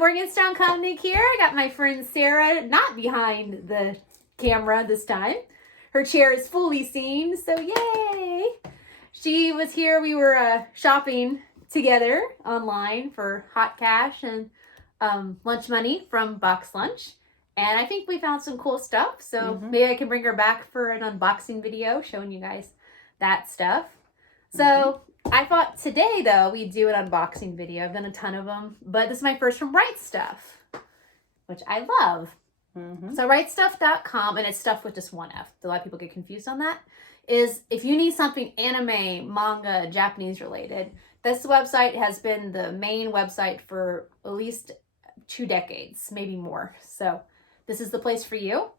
Morgantown Comic here. I got my friend Sarah not behind the camera this time. Her chair is fully seen, so yay! She was here. We were shopping together online for hot cash and lunch money from Box Lunch. And I think we found some cool stuff, so maybe I can bring her back for an unboxing video showing you guys that stuff. So I thought today, though, we'd do an unboxing video. I've done a ton of them, but this is my first from Rightstuf, which I love. So Rightstuf.com, and it's stuff with just one F. A lot of people get confused on that. Is if you need something anime, manga, Japanese related, this website has been the main website for at least 2 decades, maybe more. So this is the place for you.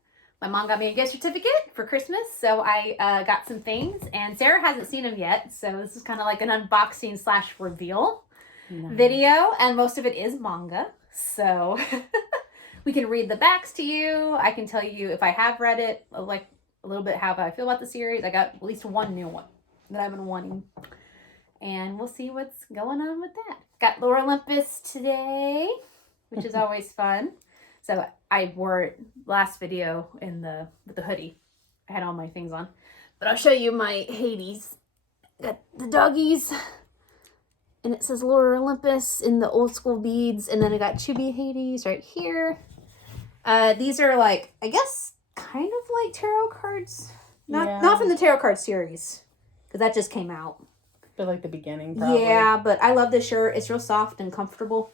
My mom got me a gift certificate for Christmas, so I got some things, and Sarah hasn't seen them yet, so this is kind of like an unboxing / reveal video, and most of it is manga, so we can read the backs to you. I can tell you if I have read it, like a little bit how I feel about the series. I got at least one new one that I've been wanting, and we'll see what's going on with that. Got Lore Olympus today, which is always fun. So I wore it last video with the hoodie. I had all my things on. But I'll show you my Hades. Got the doggies. And it says Lore Olympus in the old school beads. And then I got Chibi Hades right here. These are like, I guess, kind of like tarot cards. Not from the tarot card series. Because that just came out. But like the beginning, probably. Yeah, but I love this shirt. It's real soft and comfortable.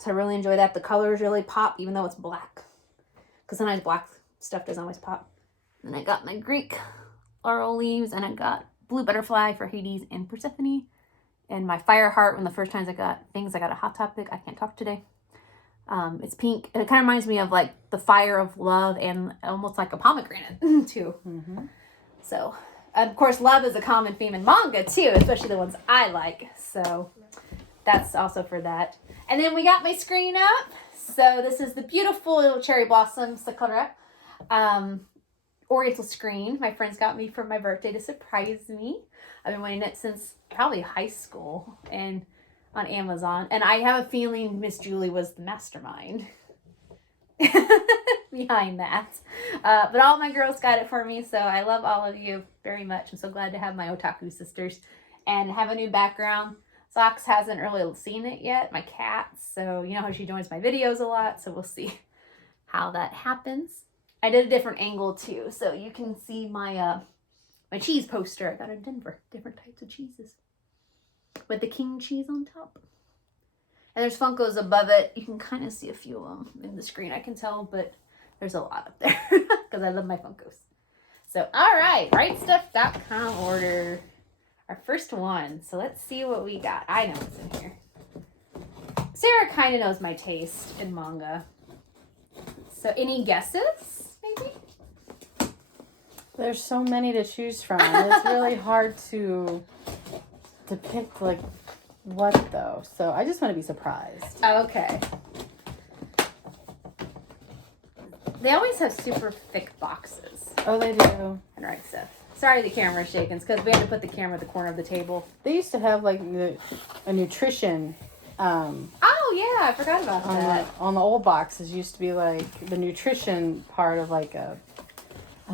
So I really enjoy that. The colors really pop, even though it's black. Because sometimes black stuff doesn't always pop. And I got my Greek laurel leaves, and I got blue butterfly for Hades and Persephone. And my fire heart, one of the first times I got things, I got a Hot Topic. I can't talk today. It's pink. And it kind of reminds me of like the fire of love and almost like a pomegranate, too. So, of course, love is a common theme in manga, too, especially the ones I like. So that's also for that. And then we got my screen up. So this is the beautiful little cherry blossom Sakura Oriental screen. My friends got me for my birthday to surprise me. I've been wanting it since probably high school and on Amazon. And I have a feeling Miss Julie was the mastermind behind that. But all my girls got it for me. So I love all of you very much. I'm so glad to have my Otaku sisters and have a new background. Sox hasn't really seen it yet, my cat, so you know how she joins my videos a lot, so we'll see how that happens. I did a different angle too, so you can see my my cheese poster I got in Denver. Different types of cheeses. With the king cheese on top. And there's Funkos above it. You can kind of see a few of them in the screen, I can tell, but there's a lot up there because I love my Funkos. So, alright, Rightstuf.com order. Our first one. So let's see what we got. I know what's in here. Sarah kind of knows my taste in manga. So any guesses, maybe? There's so many to choose from. It's really hard to pick, like, what, though. So I just want to be surprised. Okay. They always have super thick boxes. Oh, they do. And Rightstuf. Sorry the camera's shaking. It's because we had to put the camera at the corner of the table. They used to have, like, a nutrition... oh, yeah. I forgot about that. On the old boxes used to be, like, the nutrition part of, like, a...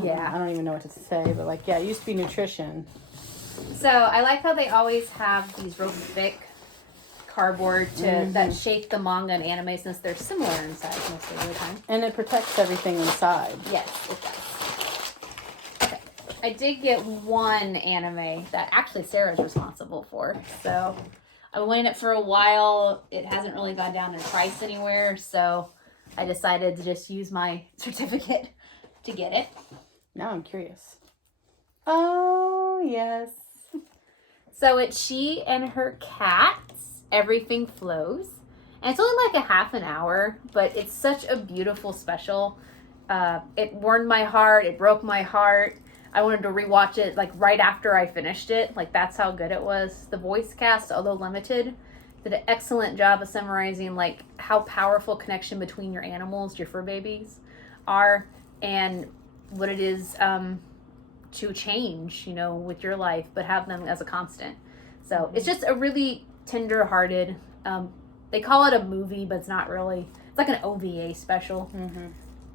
Yeah. I don't even know what to say, but, like, yeah, it used to be nutrition. So, I like how they always have these real thick cardboard that shape the manga and anime since they're similar in size most of the time. And it protects everything inside. Yes, it does. I did get one anime that actually Sarah's responsible for. So I wanted it for a while. It hasn't really gone down in price anywhere. So I decided to just use my certificate to get it. Now I'm curious. Oh, yes. So it's She and Her Cats. Everything Flows. And it's only like a half an hour, but it's such a beautiful special. It warmed my heart. It broke my heart. I wanted to rewatch it like right after I finished it. Like that's how good it was. The voice cast, although limited, did an excellent job of summarizing like how powerful connection between your animals, your fur babies, are, and what it is to change, you know, with your life, but have them as a constant. So it's just a really tender-hearted They call it a movie, but it's not really. It's like an OVA special.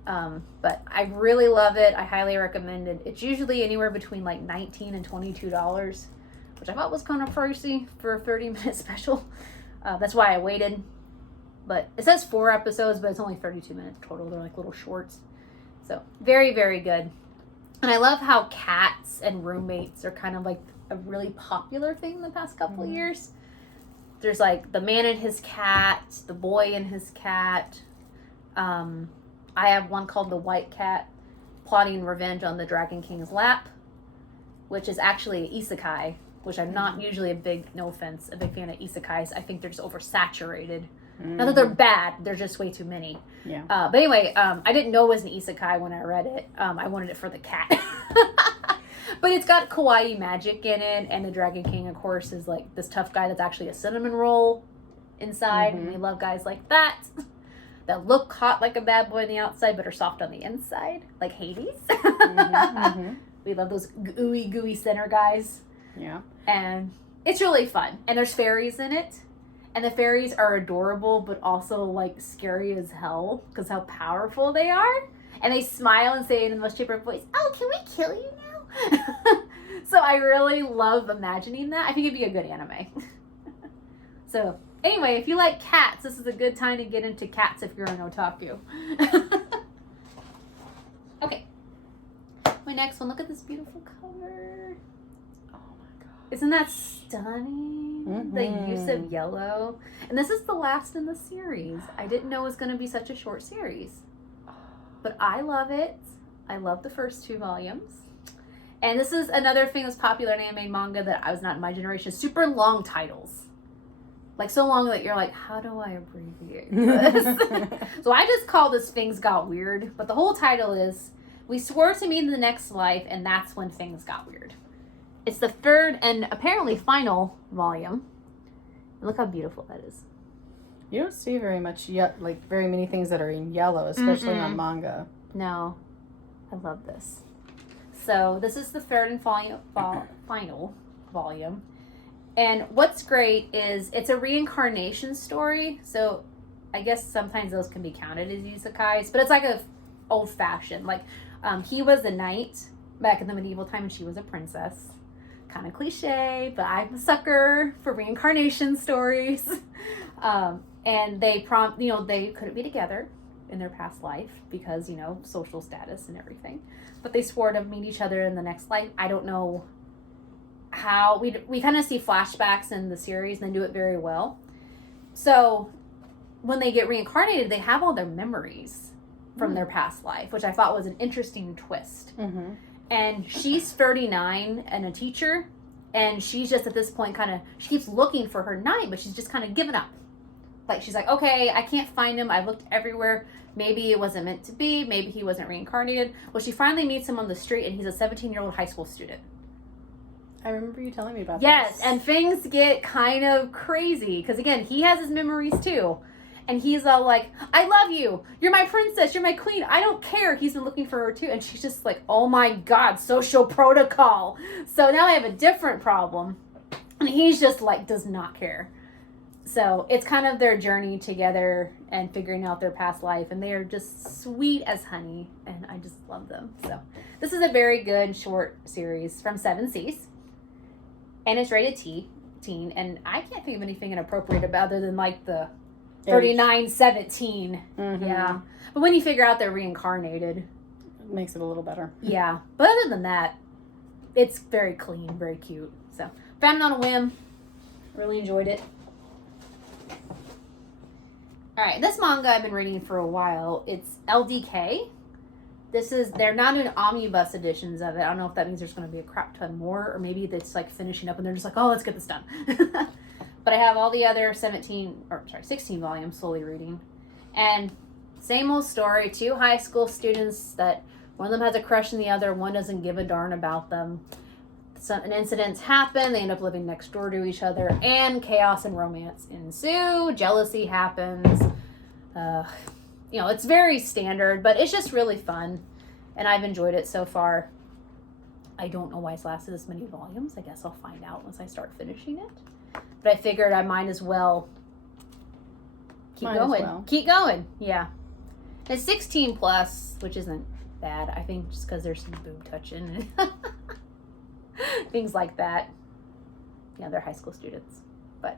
But I really love it. I highly recommend it. It's usually anywhere between like $19 and $22, which I thought was kind of pricey for a 30-minute special. That's why I waited. But it says 4 episodes, but it's only 32 minutes total. They're like little shorts. So very, very good. And I love how cats and roommates are kind of like a really popular thing in the past couple of years. There's like the man and his cat, the boy and his cat. I have one called the White Cat, plotting revenge on the Dragon King's lap, which is actually an isekai, which I'm not usually a big fan of isekais. I think they're just oversaturated. Not that they're bad, they're just way too many. Yeah. But anyway, I didn't know it was an isekai when I read it. I wanted it for the cat. But it's got kawaii magic in it, and the Dragon King, of course, is like this tough guy that's actually a cinnamon roll inside, and we love guys like that. That look hot like a bad boy on the outside, but are soft on the inside, like Hades. We love those gooey center guys. Yeah. And it's really fun. And there's fairies in it. And the fairies are adorable, but also like scary as hell because how powerful they are. And they smile and say in the most chipper voice, "Oh, can we kill you now?" So I really love imagining that. I think it'd be a good anime. So anyway, if you like cats, this is a good time to get into cats if you're an otaku. Okay. My next one, look at this beautiful cover. Oh my god. Isn't that stunning? The use of yellow. And this is the last in the series. I didn't know it was going to be such a short series. But I love it. I love the first 2 volumes. And this is another thing that's popular in anime manga that I was not in my generation. Super long titles. Like so long that you're like, how do I abbreviate this? So I just call this Things Got Weird. But the whole title is, we swore to meet in the next life, and that's when things got weird. It's the 3rd and apparently final volume. And look how beautiful that is. You don't see very many things that are in yellow, especially on manga. No. I love this. So this is the 3rd and final volume. And what's great is it's a reincarnation story. So I guess sometimes those can be counted as isekais. But it's like a old-fashioned. Like, he was a knight back in the medieval time and she was a princess. Kind of cliche, but I'm a sucker for reincarnation stories. And they they couldn't be together in their past life because, social status and everything. But they swore to meet each other in the next life. I don't know how. We kind of see flashbacks in the series and they do it very well. So when they get reincarnated, they have all their memories from their past life, which I thought was an interesting twist. And she's 39 and a teacher, and she's just at this point she keeps looking for her knight, but she's just kind of given up. Like, she's like, okay, I can't find him. I've looked everywhere. Maybe it wasn't meant to be. Maybe he wasn't reincarnated. Well, she finally meets him on the street, and he's a 17-year-old high school student. I remember you telling me about Yes, this. and things get kind of crazy, because, again, he has his memories, too. And he's all like, I love you. You're my princess. You're my queen. I don't care. He's been looking for her too. And she's just like, oh my God, social protocol. So now I have a different problem. And he's just like, does not care. So it's kind of their journey together and figuring out their past life. And they are just sweet as honey. And I just love them. So this is a very good short series from 7 Seas. And it's rated teen. And I can't think of anything inappropriate other than like the 39-17. Yeah. But when you figure out they're reincarnated, it makes it a little better. Yeah. But other than that, it's very clean, very cute. So found it on a whim. Really enjoyed it. Alright, this manga I've been reading for a while. It's LDK. They're not doing omnibus editions of it. I don't know if that means there's going to be a crap ton more, or maybe it's like finishing up and they're just like, oh, let's get this done. But I have all the other 16 volumes slowly reading. And same old story. 2 high school students that one of them has a crush on the other. One doesn't give a darn about them. An incidents happen. They end up living next door to each other. And chaos and romance ensue. Jealousy happens. It's very standard. But it's just really fun. And I've enjoyed it so far. I don't know why it's lasted this many volumes. I guess I'll find out once I start finishing it. But I figured I might as well keep Might as going. well. Keep going. Yeah. It's 16 plus, which isn't bad. I think just because there's some boob touching and things like that. Yeah, they're high school students. But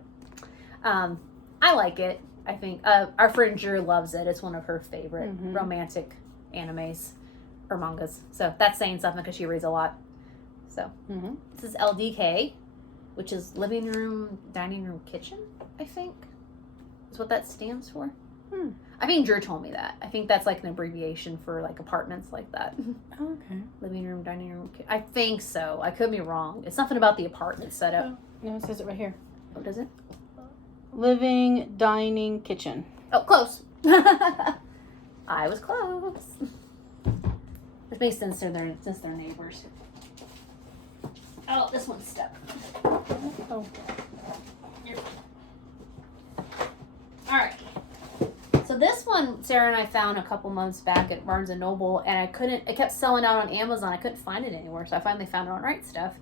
I like it. I think our friend Drew loves it. It's one of her favorite romantic animes or mangas. So that's saying something because she reads a lot. So this is LDK, which is living room, dining room, kitchen, I think is what that stands for. I think Drew told me that. I think that's like an abbreviation for like apartments like that. Oh, okay. Living room, dining room, I think so. I could be wrong. It's something about the apartment setup. Oh, no, it says it right here. Oh, does it? Living, dining, kitchen. Oh, close. I was close. Which makes sense since they're neighbors. Oh, this one's stuck. Oh. Here. All right. So this one, Sarah and I found a couple months back at Barnes & Noble, and it kept selling out on Amazon. I couldn't find it anywhere, so I finally found it on Rightstuf.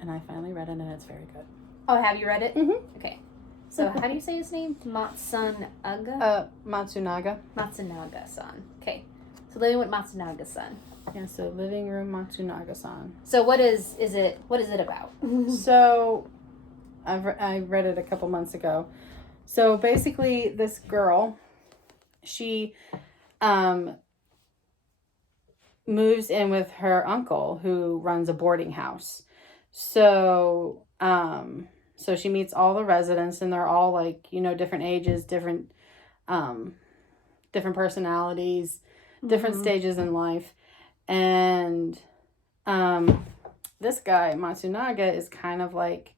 And I finally read it, and it's very good. Oh, have you read it? Mm-hmm. Okay. So how do you say his name? Matsunaga? Matsunaga. Matsunaga-san. Okay. So living with Matsunaga-san. Yeah, so living room Matsunaga-san. So what is it about? So I read it a couple months ago. So basically this girl, she moves in with her uncle who runs a boarding house. So so she meets all the residents, and they're all like, different ages, different personalities, different stages in life. And this guy, Matsunaga, is kind of like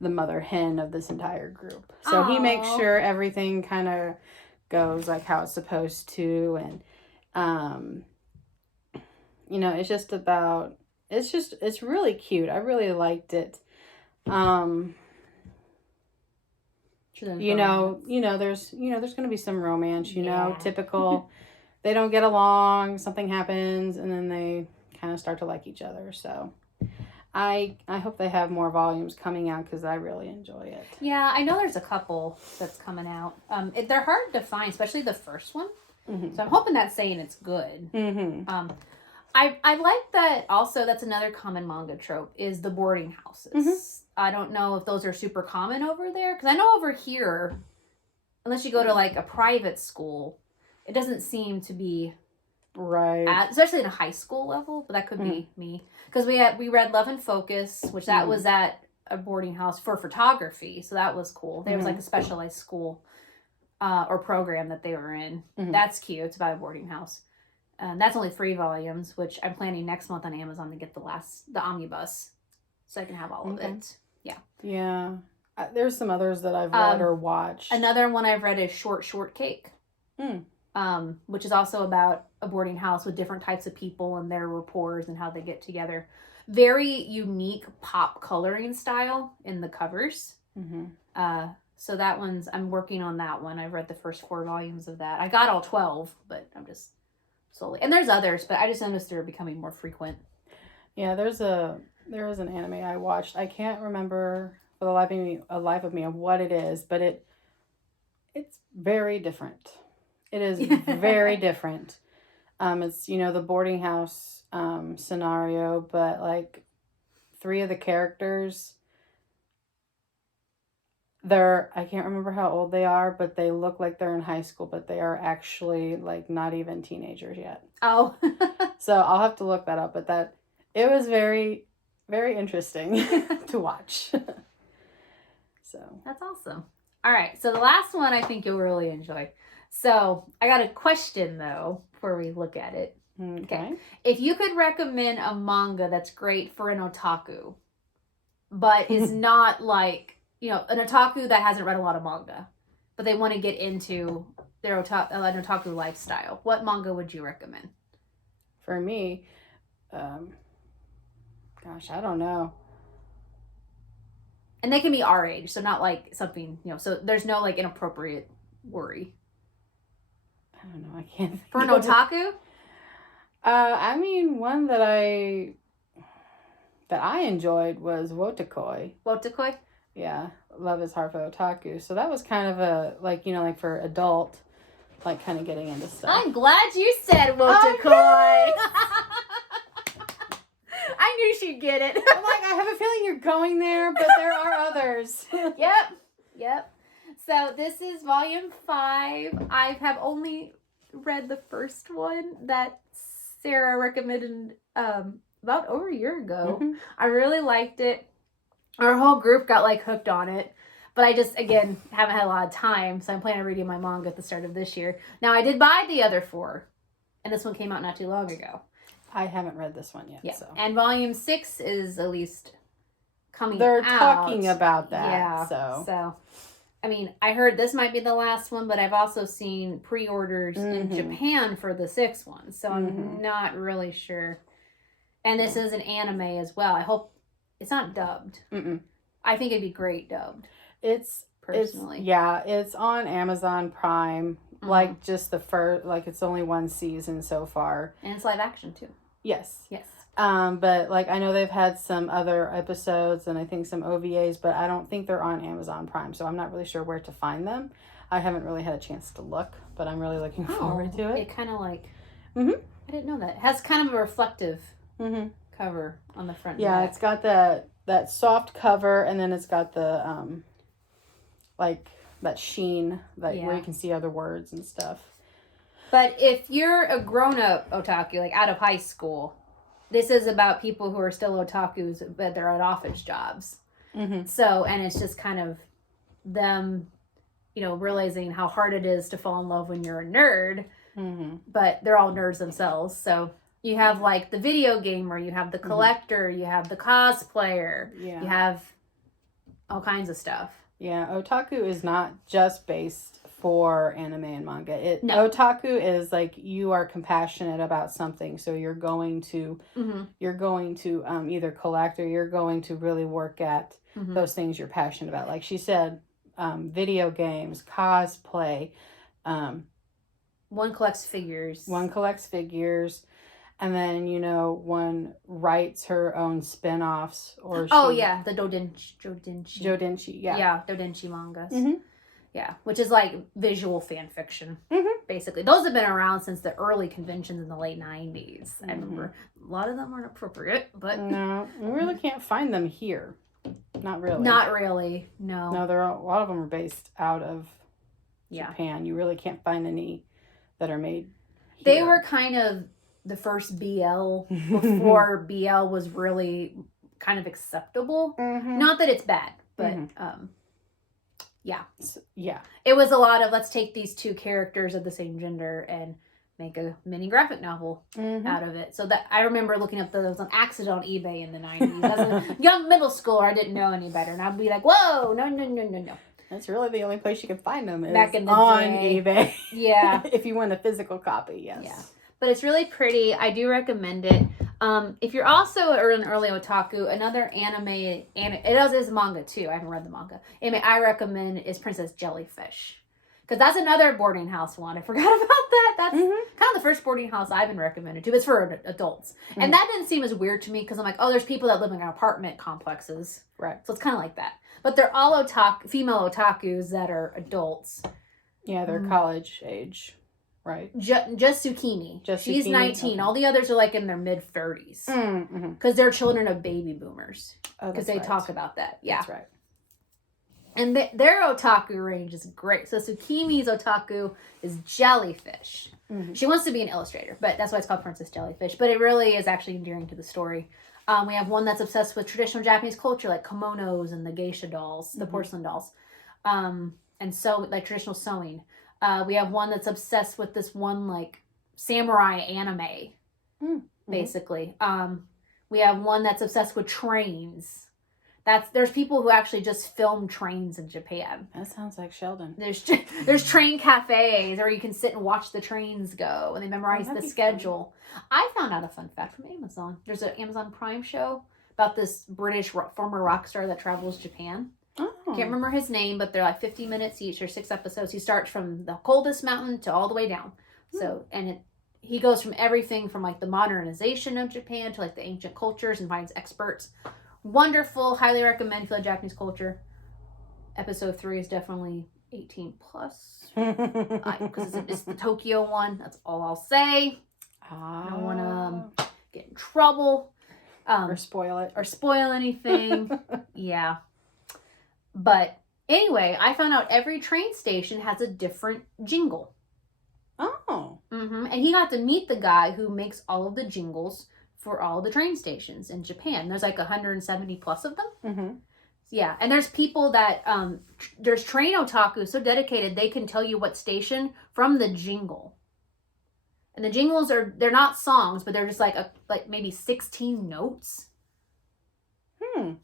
the mother hen of this entire group. So he makes sure everything kind of goes like how it's supposed to. And, it's just about, it's really cute. I really liked it. There's going to be some romance, typical. They don't get along, something happens, and then they kind of start to like each other. So I hope they have more volumes coming out because I really enjoy it. Yeah, I know there's a couple that's coming out. They're hard to find, especially the first one. Mm-hmm. So I'm hoping that's saying it's good. Mm-hmm. I like that also. That's another common manga trope is the boarding houses. Mm-hmm. I don't know if those are super common over there because I know over here, unless you go to like a private school, it doesn't seem to be right, especially in a high school level. But that could be me because we read Love and Focus, which that was at a boarding house for photography, so that was cool. There was like a specialized school or program that they were in. Mm-hmm. That's cute. It's about a boarding house. That's only 3 volumes, which I'm planning next month on Amazon to get the omnibus, so I can have all of it. Yeah. Yeah. There's some others that I've read or watched. Another one I've read is Shortcake. Which is also about a boarding house with different types of people and their rapports and how they get together. Very unique pop coloring style in the covers. Mm-hmm. So that I'm working on that one. I've read the first 4 volumes of that. I got all 12, but I'm just slowly. And there's others, but I just noticed they're becoming more frequent. Yeah, there is an anime I watched. I can't remember for the life of me of what it is, but it's very different. It is very different. It's, the boarding house scenario, but like 3 of the characters, I can't remember how old they are, but they look like they're in high school, but they are actually like not even teenagers yet. Oh. So I'll have to look that up, but it was very, very interesting to watch. So that's awesome. All right. So the last one I think you'll really enjoy. So I got a question though before we look at it. Okay. If you could recommend a manga that's great for an otaku, but is not like, an otaku that hasn't read a lot of manga, but they want to get into their an otaku lifestyle, what manga would you recommend? For me, I don't know. And they can be our age, so not like something, so there's no like inappropriate worry. I don't know. I can't. For an otaku? One that I enjoyed was Wotakoi. Wotakoi? Yeah. Love is Hard for Otaku. So that was kind of a, like, you know, like for adult, like kind of getting into stuff. I'm glad you said Wotakoi. I knew she'd get it. I'm like, I have a feeling you're going there, but there are others. Yep. So this is volume 5. I have only read the first one that Sarah recommended about over a year ago. Mm-hmm. I really liked it. Our whole group got like hooked on it. But I just, again, haven't had a lot of time. So I'm planning on reading my manga at the start of this year. Now, I did buy the other 4. And this one came out not too long ago. I haven't read this one yet. Yeah. So. And volume 6 is at least coming They're out. talking about that. Yeah. So, I mean, I heard this might be the last one, but I've also seen pre-orders in Japan for the 6th one. So I'm not really sure. And this is an anime as well. I hope it's not dubbed. I think it'd be great dubbed. It's personally. It's on Amazon Prime. Like just the first, like it's only 1 season so far. And it's live action too. Yes. Yes. But like I know they've had some other episodes and I think some OVAs, but I don't think they're on Amazon Prime, so I'm not really sure where to find them. I haven't really had a chance to look, but I'm really looking forward to it. It kind of like, I didn't know that. It has kind of a reflective cover on the front. Yeah, it's got that soft cover, and then it's got the like that sheen where you can see other words and stuff. But if you're a grown-up otaku, like out of high school, this is about people who are still otakus, but they're at office jobs. So, and it's just kind of them, you know, realizing how hard it is to fall in love when you're a nerd, but they're all nerds themselves. So you have like the video gamer, you have the collector, you have the cosplayer, you have all kinds of stuff. Yeah, otaku is not just based for anime and manga. No. Otaku is like you are compassionate about something, so you're going to either collect or you're going to really work at those things you're passionate about. Like she said, video games, cosplay. One collects figures. And then, you know, one writes her own spin-offs. Or the Jodenshi. Jodenshi, yeah. Yeah, Jodenshi mangas. Yeah, which is like visual fan fiction, basically. Those have been around since the early conventions in the late 90s. I remember a lot of them weren't appropriate, but... No, we really can't find them here. Not really. Not really, no. No, a lot of them are based out of Japan. You really can't find any that are made here. They were kind of the first BL before BL was really kind of acceptable. Not that it's bad, but it was a lot of let's take these 2 characters of the same gender and make a mini graphic novel out of it. So that I remember looking up those on accident on eBay in the 90s. As a young middle schooler, I didn't know any better, and I'd be like, "Whoa, no." That's really the only place you can find them is back in the on day. eBay. Yeah, if you want a physical copy, yes. Yeah. But it's really pretty. I do recommend it. If you're also an early otaku, another anime, it is manga too. I haven't read the manga. Anime I recommend is Princess Jellyfish. Because that's another boarding house one. I forgot about that. That's kind of the first boarding house I've been recommended to. It's for adults. And that didn't seem as weird to me because I'm like, oh, there's people that live in apartment complexes. Right. So it's kind of like that. But they're all female otakus that are adults. Yeah, they're college age. Right. Just Tsukimi. She's 19. Okay. All the others are like in their mid 30s. Because they're children of baby boomers. Because they talk about that. Yeah. That's right. And their otaku range is great. So Tsukimi's otaku is Jellyfish. She wants to be an illustrator, but that's why it's called Princess Jellyfish. But it really is actually endearing to the story. We have one that's obsessed with traditional Japanese culture, like kimonos and the geisha dolls, the porcelain dolls. And so, like traditional sewing. We have one that's obsessed with this one like samurai anime, basically. We have one that's obsessed with trains. There's people who actually just film trains in Japan. That sounds like Sheldon. There's train cafes where you can sit and watch the trains go, and they memorize the schedule. Fun. I found out a fun fact from Amazon. There's an Amazon Prime show about this British former rock star that travels Japan. Oh. Can't remember his name, but they're like 50 minutes each. There's 6 episodes. He starts from the coldest mountain to all the way down. So, and he goes from everything from like the modernization of Japan to like the ancient cultures and finds experts. Wonderful, highly recommend for the Japanese culture. episode 3 is definitely 18 plus. Because it's the Tokyo one. That's all I'll say. I don't want to get in trouble. Or spoil it. Or spoil anything. Yeah. But anyway, I found out every train station has a different jingle. Oh. And he got to meet the guy who makes all of the jingles for all the train stations in Japan. There's like 170 plus of them. Mm-hmm. Yeah, and there's people that, there's train otaku so dedicated they can tell you what station from the jingle. And the jingles they're not songs, but they're just like maybe 16 notes.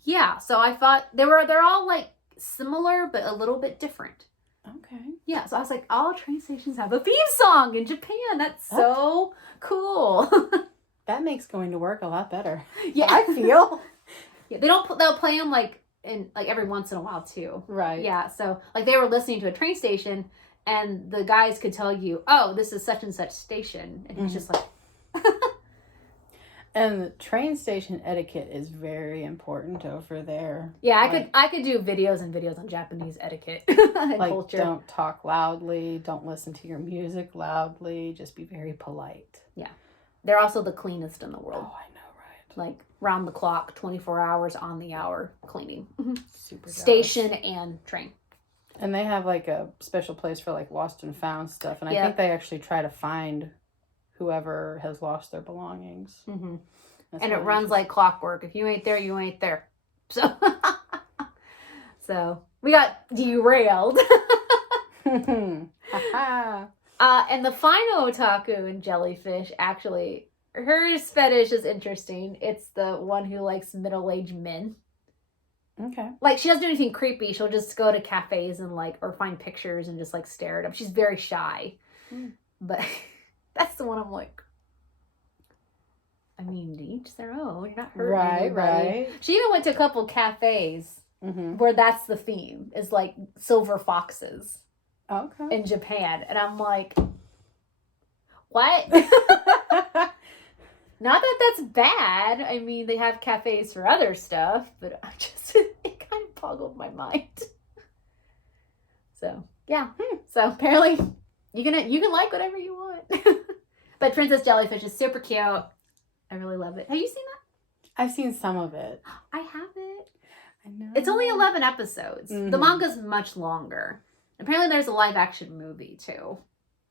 Yeah, so I thought they're all like similar, but a little bit different. Okay. Yeah, so I was like, all train stations have a theme song in Japan. That's so cool. That makes going to work a lot better. Yeah, I feel. Yeah, they'll play them like every once in a while too. Right. Yeah, so like they were listening to a train station and the guys could tell you, oh, this is such and such station. And he's just like. And the train station etiquette is very important over there. Yeah, I could do videos and videos on Japanese etiquette and like, culture. Don't talk loudly. Don't listen to your music loudly. Just be very polite. Yeah. They're also the cleanest in the world. Oh, I know, right? Like round the clock, 24 hours on the hour cleaning. Super jealous. Station and train. And they have like a special place for like lost and found stuff. And I think they actually try to find whoever has lost their belongings. Mm-hmm. And it runs like clockwork. If you ain't there, you ain't there. So, we got derailed. And the final otaku in Jellyfish, actually, her fetish is interesting. It's the one who likes middle-aged men. Okay. Like, she doesn't do anything creepy. She'll just go to cafes and or find pictures and just stare at them. She's very shy. But that's the one I'm like, I mean, to each their own. You're not hurting anybody. Right. She even went to a couple cafes where that's the theme, is like silver foxes. Okay. In Japan. And I'm like, what? Not that that's bad. I mean, they have cafes for other stuff, but it kind of boggled my mind. So, yeah. So apparently you can like whatever you want. But Princess Jellyfish is super cute. I really love it. Have you seen that? I've seen some of it. I haven't. I know. It's only 11 episodes. The manga's much longer. Apparently there's a live action movie too.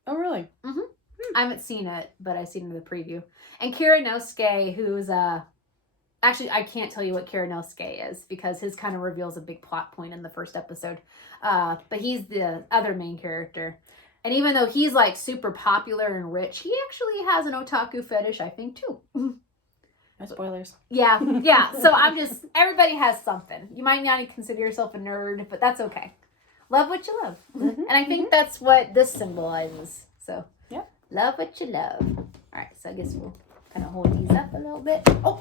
Oh, really? I haven't seen it, but I've seen the preview. And Kiranosuke, who's actually, I can't tell you what Kiranosuke is because his kind of reveals a big plot point in the first episode. But he's the other main character. And even though he's like super popular and rich, he actually has an otaku fetish, I think, too. No spoilers. Yeah. So everybody has something. You might not consider yourself a nerd, but that's okay. Love what you love. And I think that's what this symbolizes. So, yeah. Love what you love. All right, so I guess we'll kind of hold these up a little bit. Oh,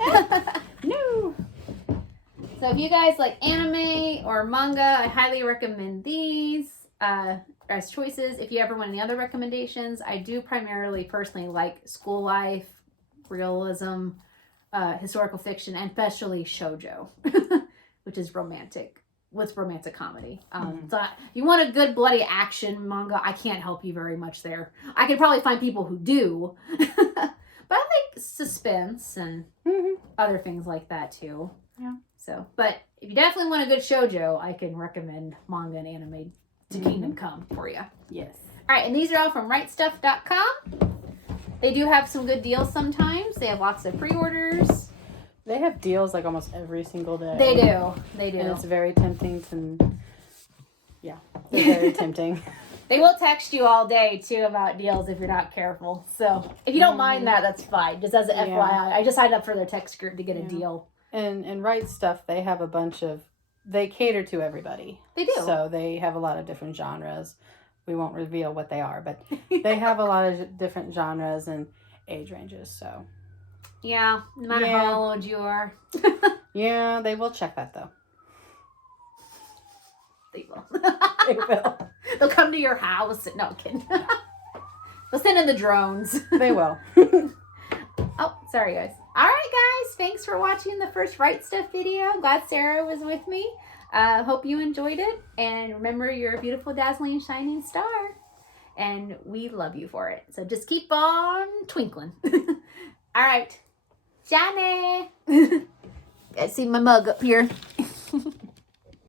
no. So if you guys like anime or manga, I highly recommend these as choices. If you ever want any other recommendations, I do primarily personally like school life, realism, historical fiction, and especially shoujo, which is romantic. With romantic comedy. So you want a good bloody action manga, I can't help you very much there. I could probably find people who do. But I like suspense and other things like that too. Yeah. So, but if you definitely want a good shoujo, I can recommend manga and anime to Kingdom Come for you. Yes. All right, and these are all from Rightstuf.com. They do have some good deals sometimes. They have lots of pre-orders. They have deals like almost every single day. They do. And it's very tempting they're very tempting. They will text you all day too about deals if you're not careful. So if you don't mind that, that's fine. Just as an FYI, I just signed up for their text group to get a deal. And Rightstuf, they have a bunch they cater to everybody. They do. So they have a lot of different genres. We won't reveal what they are, but they have a lot of different genres and age ranges. So. Yeah, no matter how old you are. Yeah, they will check that though. They will. They will. They'll come to your house. No, I'm kidding. They'll send in the drones. They will. Oh, sorry guys. All right, guys. Thanks for watching the first Rightstuf video. I'm glad Sarah was with me. Hope you enjoyed it. And remember, you're a beautiful, dazzling, shining star. And we love you for it. So just keep on twinkling. All right. Johnny. I see my mug up here.